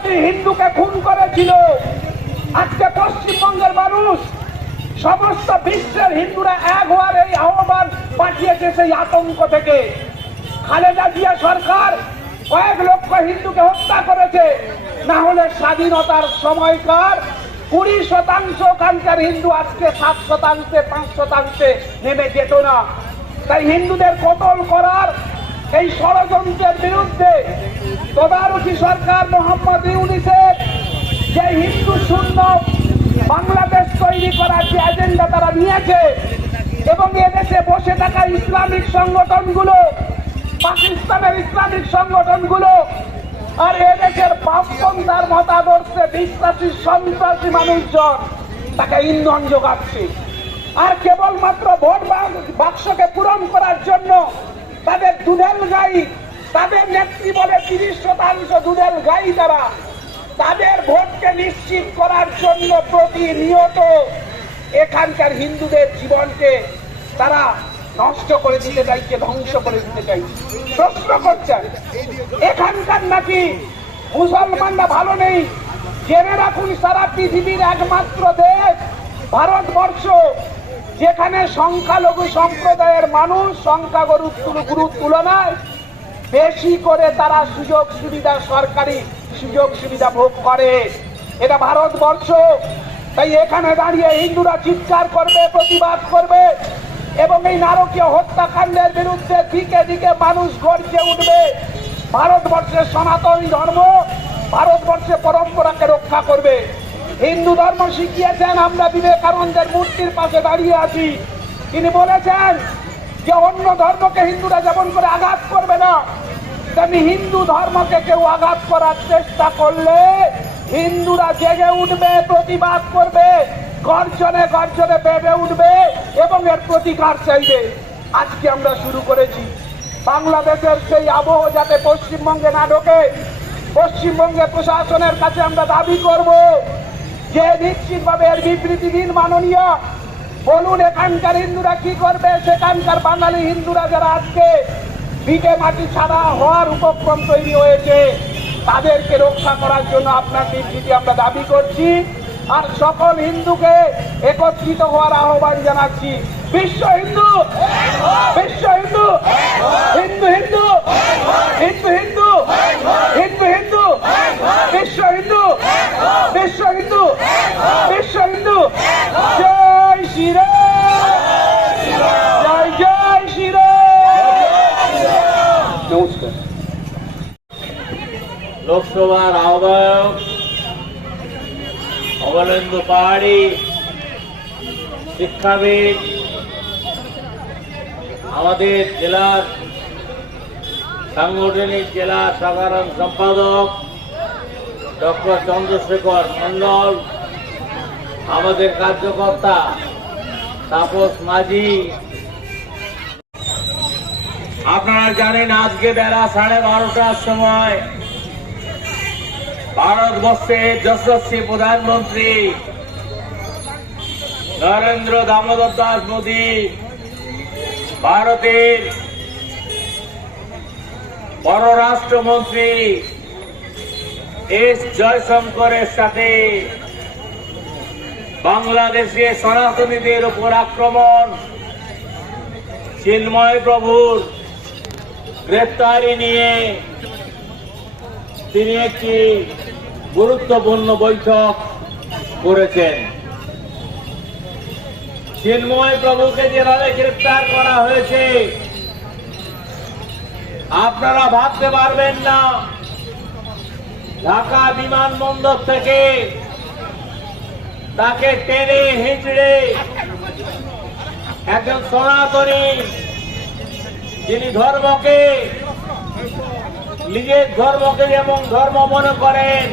কোটি হিন্দুকে খুন করেছিল। আজকে পশ্চিমবঙ্গের মানুষ সমস্ত বিশ্বের হিন্দুরা এক হওয়ার এই আহ্বান পাঠিয়েছে সেই আতঙ্ক থেকে। খালেদা জিয়া সরকার কয়েক লক্ষ হিন্দুকে হত্যা করেছে, না হলে স্বাধীনতার সময়কার 20% ওখানকার হিন্দু আজকে 7%, 5% নেমে যেত না। তাই হিন্দুদের কতল করার এই ষড়যন্ত্রের বিরুদ্ধে তদারকি সরকার মোহাম্মদ ইউনূসের যে হিন্দু শূন্য বাংলাদেশ তৈরি করার যে এজেন্ডা তারা নিয়েছে, এবং এদেশে বসে থাকা ইসলামিক সংগঠনগুলো, পাকিস্তানের ইসলামিক সংগঠনগুলো আর এদেশের বামপন্থার মতাদর্শে বিশ্বাসী সন্ত্রাসী মানুষজন তাকে ইন্ধন যোগাচ্ছে। আর কেবলমাত্র ভোট বাক্সকে পূরণ করার জন্য তাদের দুধেল গাই, তাদের নেত্রী বলে 30% দুধেল গাই, তারা তাদের ভোটকে নিশ্চিত করার জন্য প্রতিনিয়ত এখানকার হিন্দুদের জীবনকে তারা নষ্ট করে দিতে চাইছে, ধ্বংস করে দিতে চাইছে। প্রশ্ন করছেন এখানকার নাকি মুসলমানরা ভালো নেই? জেনে রাখুন, সারা পৃথিবীর একমাত্র দেশ ভারতবর্ষ যেখানে সংখ্যালঘু সম্প্রদায়ের মানুষ সংখ্যাগুরুর তুলনায় বেশি করে তারা সুযোগ সুবিধা, সরকারি সুযোগ সুবিধা ভোগ করে। এটা ভারতবর্ষ। তাই এখানে দাঁড়িয়ে হিন্দুরা চিৎকার করবে, প্রতিবাদ করবে, এবং এই নারকীয় হত্যাকাণ্ডের বিরুদ্ধে দিকে দিকে মানুষ গর্জে উঠবে। ভারতবর্ষের সনাতনী ধর্ম, ভারতবর্ষের পরম্পরাকে রক্ষা করবে। হিন্দু ধর্ম শিখিয়েছেন, আমরা বিবেকানন্দের মূর্তির পাশে দাঁড়িয়ে আছি। তিনি বলেছেন যে অন্য ধর্মকে হিন্দুরা যেমন করে আঘাত করবে না, তেমনি হিন্দু ধর্মকে কেউ আঘাত করার চেষ্টা করলে হিন্দুরা জেগে উঠবে, প্রতিবাদ করবে, গর্জনে গর্জনে বেড়ে উঠবে এবং এর প্রতিকার চাইবে। আজকে আমরা শুরু করেছি বাংলাদেশের সেই আবহ যাতে পশ্চিমবঙ্গে না ঢোকে। পশ্চিমবঙ্গের প্রশাসনের কাছে আমরা দাবি করব যে নিশ্চিতভাবে এর বিবৃতি দিন মাননীয়। বলুন এখানকার হিন্দুরা কি করবে, সেখানকার বাঙালি হিন্দুরা যারা আজকে ভিটে মাটি ছাড়া হওয়ার উপক্রম তৈরি হয়েছে তাদেরকে রক্ষা করার জন্য আপনার বিবৃতি আমরা দাবি করছি। আর সকল হিন্দুকে একত্রিত হওয়ার আহ্বান জানাচ্ছি। বিশ্ব হিন্দু, বিশ্ব হিন্দু, হিন্দু হিন্দু, হিন্দু হিন্দু, হিন্দু হিন্দু, বিশ্ব হিন্দু, বিশ্ব হিন্দু, বিশ্ব হিন্দু। জয় শ্রীরাম, জয় জয় শ্রীরাম। নমস্কার। লোকসভার আহ্বায়ক অমলেন্দু পাহাড়ি, শিক্ষাবিদ, আমাদের জেলার সাংগঠনিক জেলা সাধারণ সম্পাদক ডক্টর চন্দ্রশেখর মন্ডল, আমাদের কার্যকর্তা তাপস মাঝি। আপনারা জানেন আজকে বেলা 12:30টার সময় ভারতবর্ষের যশস্বী প্রধানমন্ত্রী নরেন্দ্র দামোদর দাস মোদী ভারতের পররাষ্ট্রমন্ত্রী এস জয়শঙ্করের সাথে বাংলাদেশে সনাতনীদের উপর আক্রমণ, চিন্ময় প্রভুর গ্রেফতারি নিয়ে তিনি একটি গুরুত্বপূর্ণ বৈঠক করেছেন। চিন্ময় প্রভুকে যেভাবে গ্রেফতার করা হয়েছে আপনারা ভাবতে পারবেন না। ঢাকা বিমানবন্দর থেকে তাকে টেনে হিঁচড়ে একজন সনাতনী, যিনি ধর্মকে, নিজের ধর্মকে যেমন ধর্ম মনে করেন,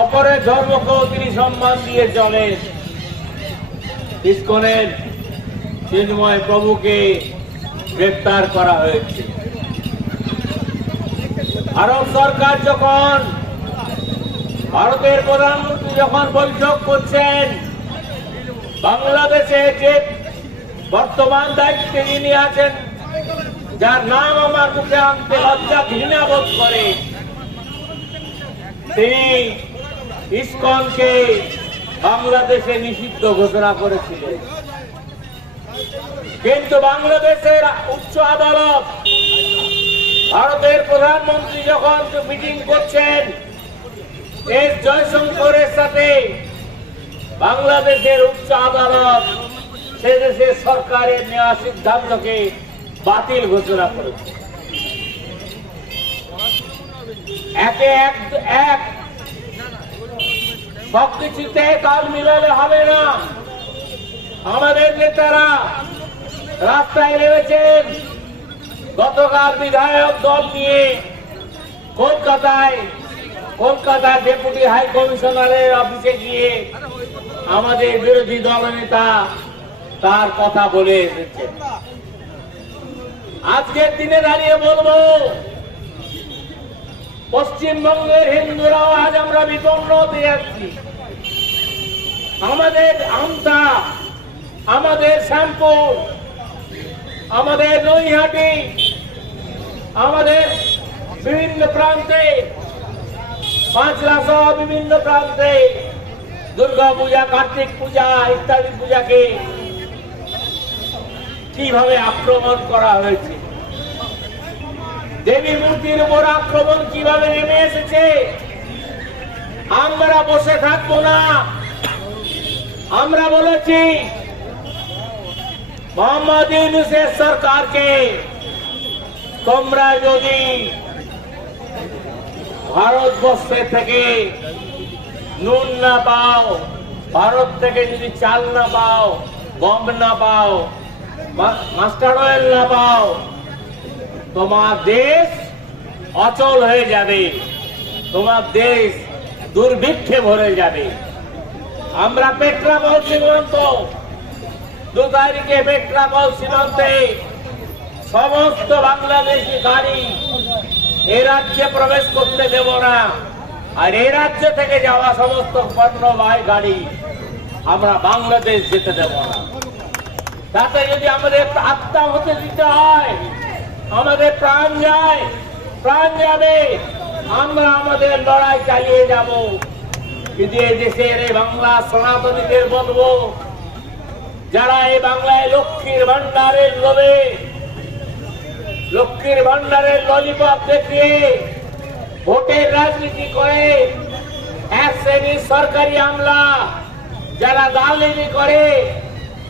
অপরের ধর্মকেও তিনি সম্মান দিয়ে চলেন, ইসকনের চিন্ময় প্রভুকে গ্রেফতার করা হয়েছে। ভারত সরকার যখন, ভারতের প্রধানমন্ত্রী যখন বৈঠক করছেন, বাংলাদেশে যে বর্তমান দায়িত্বে যিনি আছেন, যার নাম আমার মুখে আনতে লজ্জা ঘৃণা বোধ করে, তিনি ইসকনকে বাংলাদেশে নিষিদ্ধ ঘোষণা করেছিলেন, কিন্তু বাংলাদেশের উচ্চ আদালত ভারতের প্রধানমন্ত্রী যখন মিটিং করছেন এস জয়শঙ্করের সাথে, বাংলাদেশের উচ্চ আদালত সে দেশের সরকারের নেওয়া সিদ্ধান্তকে বাতিল ঘোষণা করেছে। একে এক সবকিছুতে কাল মিলালে হবে না। আমাদের নেতারা রাস্তায় নেমেছেন, গতকাল বিধায়ক দল নিয়ে কলকাতা ডেপুটি হাই কমিশনারের অফিসে গিয়ে আমাদের বিরোধী দলনেতা তার কথা বলে এসেছেন। আজকের দিনে দাঁড়িয়ে বলবো, পশ্চিমবঙ্গের হিন্দুরাও আজ আমরা বিপন্ন হতে যাচ্ছি। আমাদের আমতা, আমাদের শ্যামপুর, আমাদের নৈহাটি, আমাদের বিভিন্ন প্রান্তে, পাঁচলা সহ বিভিন্ন প্রান্তে দুর্গা পূজা, কার্তিক পূজা ইত্যাদি পূজাকে কিভাবে আক্রমণ করা হয়েছে, দেবী মূর্তির উপর আক্রমণ কিভাবে নেমে এসেছে। আমরা বসে থাকবো না। আমরা বলেছি মোহাম্মদ ইউনূসের সরকারকে, তোমরা যদি ভারতবর্ষে থেকে নুন না পাও, ভারত থেকে যদি চাল না পাও, গম না পাও, মাস্টার অয়েল না পাও, তোমার দেশ অচল হয়ে যাবে, তোমার দেশ দুর্ভিক্ষে ভরে যাবে। আমরা পেট্রাপোল সীমান্ত 2 তারিখে পেট্রাপোল সীমান্তে সমস্ত বাংলাদেশি গাড়ি এ রাজ্যে প্রবেশ করতে দেব না, আর এই রাজ্য থেকে যাওয়া সমস্ত পণ্যবাহী গাড়ি আমরা বাংলাদেশ যেতে দেব না। তাতে যদি আমাদের আত্মা হতে দিতে হয়, আমাদের প্রাণ যাবে, আমরা আমাদের লড়াই চালিয়ে যাব। কিন্তু এই দেশের এই বাংলা সনাতনীদের বলবো, যারা এই বাংলায় লক্ষ্মীর ভান্ডারের লোভে, লক্ষ্মীর ভান্ডারের ললিপপ দেখিয়ে ভোটের রাজনীতি করে, এক শ্রেণীর সরকারি আমলা যারা দালালি করে,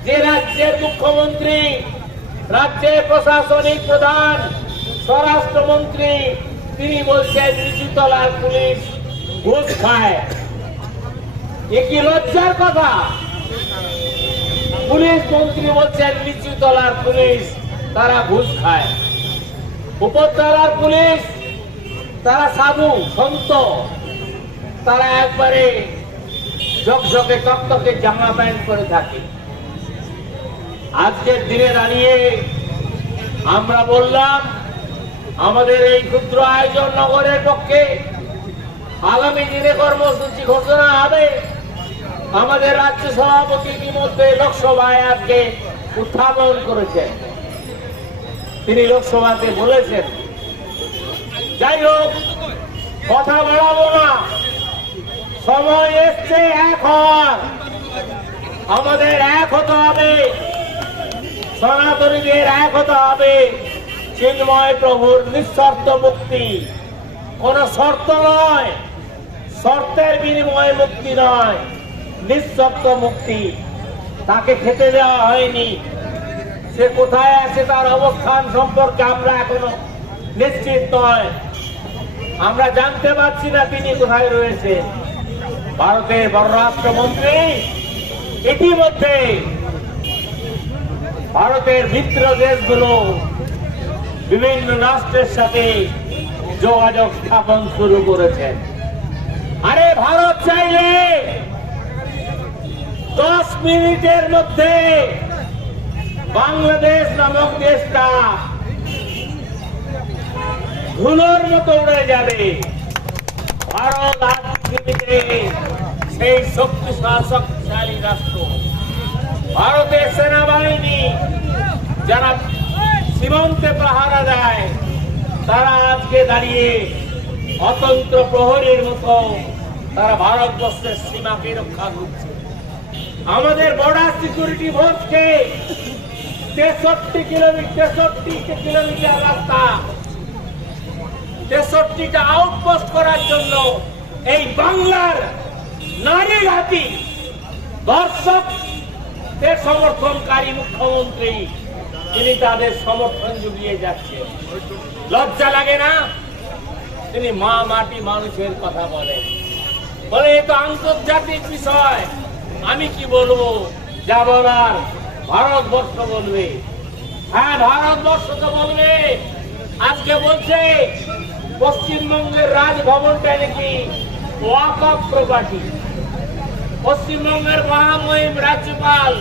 যে রাজ্যের মুখ্যমন্ত্রী, রাজ্যের প্রশাসনিক প্রধান, স্বরাষ্ট্রমন্ত্রী, তিনি বলছেন নিচুতলার পুলিশ ঘুষ খায়। এ কি লজ্জার কথা? পুলিশ মন্ত্রী বলছেন নিচুতলার পুলিশ তারা ঘুষ খায়, উপরতলার পুলিশ তারা সাধু সন্ত, তারা একবারে ঝকঝকে টকটকে জামা প্যান্ট করে থাকে। আজকের দিনে দাঁড়িয়ে আমরা বললাম, আমাদের এই ক্ষুদ্র আয়োজন নগরের পক্ষে আগামী দিনে কর্মসূচি ঘোষণা হবে। আমাদের রাজ্য সভাপতি ইতিমধ্যে লোকসভায় আজকে উত্থাপন করেছেন, তিনি লোকসভাতে বলেছেন। যাই হোক, কথা বাড়াবো না, সময় এসছে এক হওয়ার। আমাদের এক হতে হবে, সনাতনীদের এক হতে হবে। চিন্ময় প্রভুর নিঃশর্ত মুক্তি, কোন শর্ত নয়, শর্তের বিনিময়ে মুক্তি নয়, নিঃশর্ত মুক্তি। তাকে খেতে দেওয়া হয়নি, সে কোথায় আছে তার অবস্থান সম্পর্কে আমরা এখনো নিশ্চিত নয়। আমরা জানতে পারছি না তিনি কোথায় রয়েছে। ভারতের পররাষ্ট্রমন্ত্রী ইতিমধ্যে ভারতের মিত্র দেশগুলো বিভিন্ন রাষ্ট্রের সাথে যোগাযোগ স্থাপন শুরু করেছেন। আরে ভারত চাইলে 10 মিনিটের মধ্যে বাংলাদেশ নামক দেশটা ধুলোর মতো উড়ে যাবে। ভারত আজ পৃথিবীতে সেই শক্তিশালী রাষ্ট্র। ভারতের সেনাবাহিনী যারা সীমান্তে পাহারা দেয়, তারা আজকে দাঁড়িয়ে অতন্ত্র প্রহরীর মতো তারা ভারতবর্ষের সীমাকে রক্ষা করছে। আমাদের বর্ডার সিকিউরিটি ফোর্সকে 63 কিলোমিটার রাস্তা, 63টা আউটপোস্ট করার জন্য এই বাংলার নারী জাতি দর্শকদের সমর্থনকারী মুখ্যমন্ত্রী তিনি তাদের সমর্থন জুগিয়ে যাচ্ছে। লজ্জা লাগে না? তিনি মা মাটি মানুষের কথা বলে এ তো আন্তর্জাতিক বিষয়। আমি কি বলবো? যা বলার ভারতবর্ষ বলবে। হ্যাঁ, ভারতবর্ষ তো বলবে। আজকে বলছে পশ্চিমবঙ্গের রাজভবনটা নাকি ওয়াকফ প্রপার্টি। পশ্চিমবঙ্গের মহামহিম রাজ্যপাল,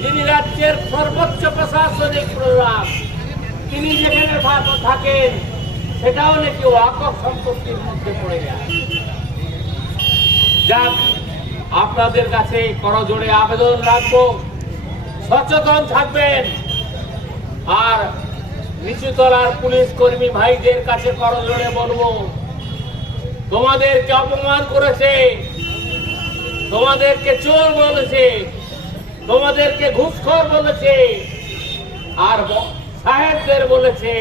যিনি রাজ্যের সর্বোচ্চ প্রশাসনিক প্রধান, তিনি যেখানে থাকেন সেটাও নাকি ওয়াকফ সম্পত্তির মধ্যে পড়ে যায়। যাক, আপনাদের কাছে করজোড়ে আবেদন রাখবো, সচেতন থাকবেন। আর নিচুতলার পুলিশ কর্মী ভাইদের কাছে করজোড়ে বলবো, তোমাদেরকে অপমান করেছে, তোমাদেরকে চোর বলেছে, তোমাদেরকে ঘুষখোর বলেছে, আর সাহেবদের বলেছে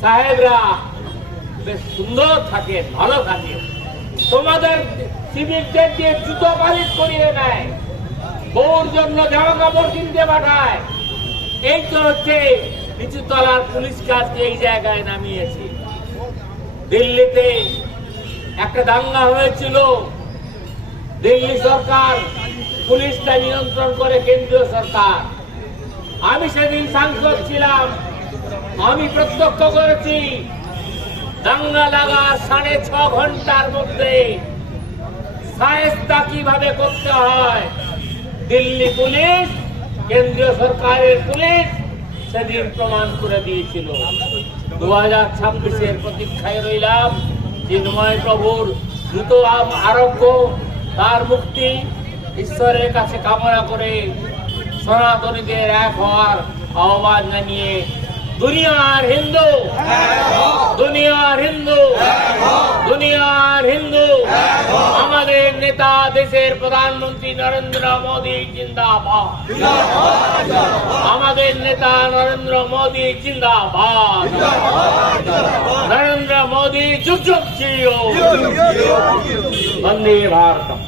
সাহেবরা বেশ সুন্দর থাকেন, ভালো থাকেন। তোমাদের সিভিকদের দিয়ে জুতো পালিশ করিয়ে নেয়, বউর জন্য জামা কাপড় কিনতে পাঠায়। এই তো হচ্ছে নিচুতলার পুলিশকে আজকে এই জায়গায় নামিয়েছে। দিল্লিতে একটা দাঙ্গা হয়েছিল, দিল্লি সরকার পুলিশটা নিয়ন্ত্রণ করে কেন্দ্রীয় সরকার। আমি সেদিন সাংসদ ছিলাম, আমি প্রত্যক্ষ করেছি দাঙ্গা লাগা 6.5 ঘন্টার মধ্যে শায়েস্তা কিভাবে করতে হয়। দিল্লি পুলিশ, কেন্দ্রীয় সরকারের পুলিশ সেদিন প্রমাণ করে দিয়েছিল। 2026-এর প্রতীক্ষায় রইলাম। চিন্ময় প্রভুর দ্রুত আরোগ্য, তার মুক্তি ঈশ্বরের কাছে কামনা করে সনাতনীদের এক হওয়ার আহ্বান জানিয়ে দুনিয়ার হিন্দু, দুনিয়ার হিন্দু, দুনিয়ার হিন্দু, আমাদের নেতা দেশের প্রধানমন্ত্রী নরেন্দ্র মোদী জিন্দাবাদ, আমাদের নেতা নরেন্দ্র মোদী জিন্দাবাদ, নরেন্দ্র মোদী যুগ যুগ জিও, বন্দে ভারতম।